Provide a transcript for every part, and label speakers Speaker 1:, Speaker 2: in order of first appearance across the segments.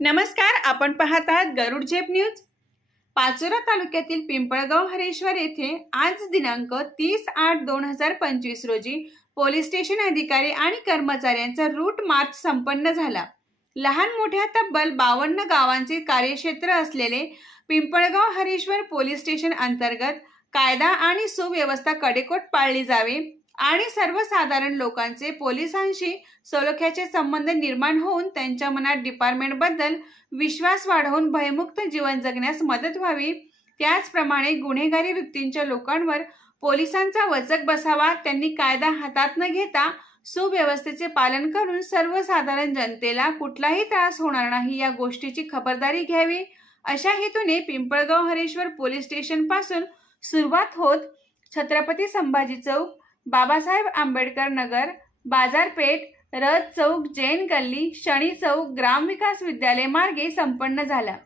Speaker 1: नमस्कार आपण पाहत आहात गरुड झेप न्यूज. पाचोरा तालुक्यातील पिंपळगाव हरेश्वर येथे आज दिनांक तीस आठ दोन हजार पंचवीस रोजी पोलीस स्टेशन अधिकारी आणि कर्मचाऱ्यांचा रूट मार्च संपन्न झाला. लहान मोठ्या तब्बल बावन्न गावांचे कार्यक्षेत्र असलेले पिंपळगाव हरेश्वर पोलीस स्टेशन अंतर्गत कायदा आणि सुव्यवस्था कडेकोट पाळली जावे. आणि सर्वसाधारण लोकांचे पोलिसांशी सलोख्याचे संबंध निर्माण होऊन त्यांच्या मनात डिपार्टमेंटबद्दल विश्वास वाढवून भयमुक्त जीवन जगण्यास मदत व्हावी. त्याचप्रमाणे गुन्हेगारी वृत्तींच्या लोकांवर पोलिसांचा वचक बसावा त्यांनी कायदा हातात न घेता सुव्यवस्थेचे पालन करून सर्वसाधारण जनतेला कुठलाही त्रास होणार नाही या गोष्टीची खबरदारी घ्यावी. अशा हेतूने पिंपळगाव हरेश्वर पोलीस स्टेशनपासून सुरुवात होत. छत्रपती संभाजी चौक बाबासाहेब आंबेडकर नगर बाजारपेठ रथ चौक जैन गल्ली शनी चौक ग्रामविकास विद्यालय मार्गे संपन्न झाला.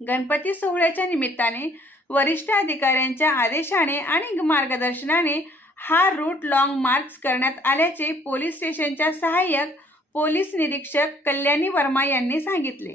Speaker 1: गणपती सोहळ्याच्या निमित्ताने वरिष्ठ अधिकाऱ्यांच्या आदेशाने आणि मार्गदर्शनाने हा रूट लॉंग मार्च करण्यात आल्याचे पोलीस स्टेशनच्या सहाय्यक पोलीस निरीक्षक कल्याणी वर्मा यांनी सांगितले.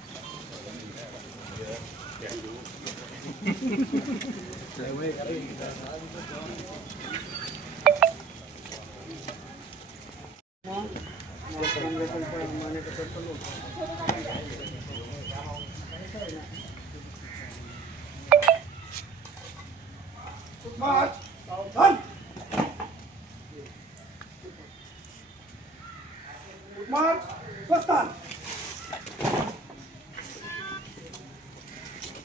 Speaker 2: March! Run! March! First time!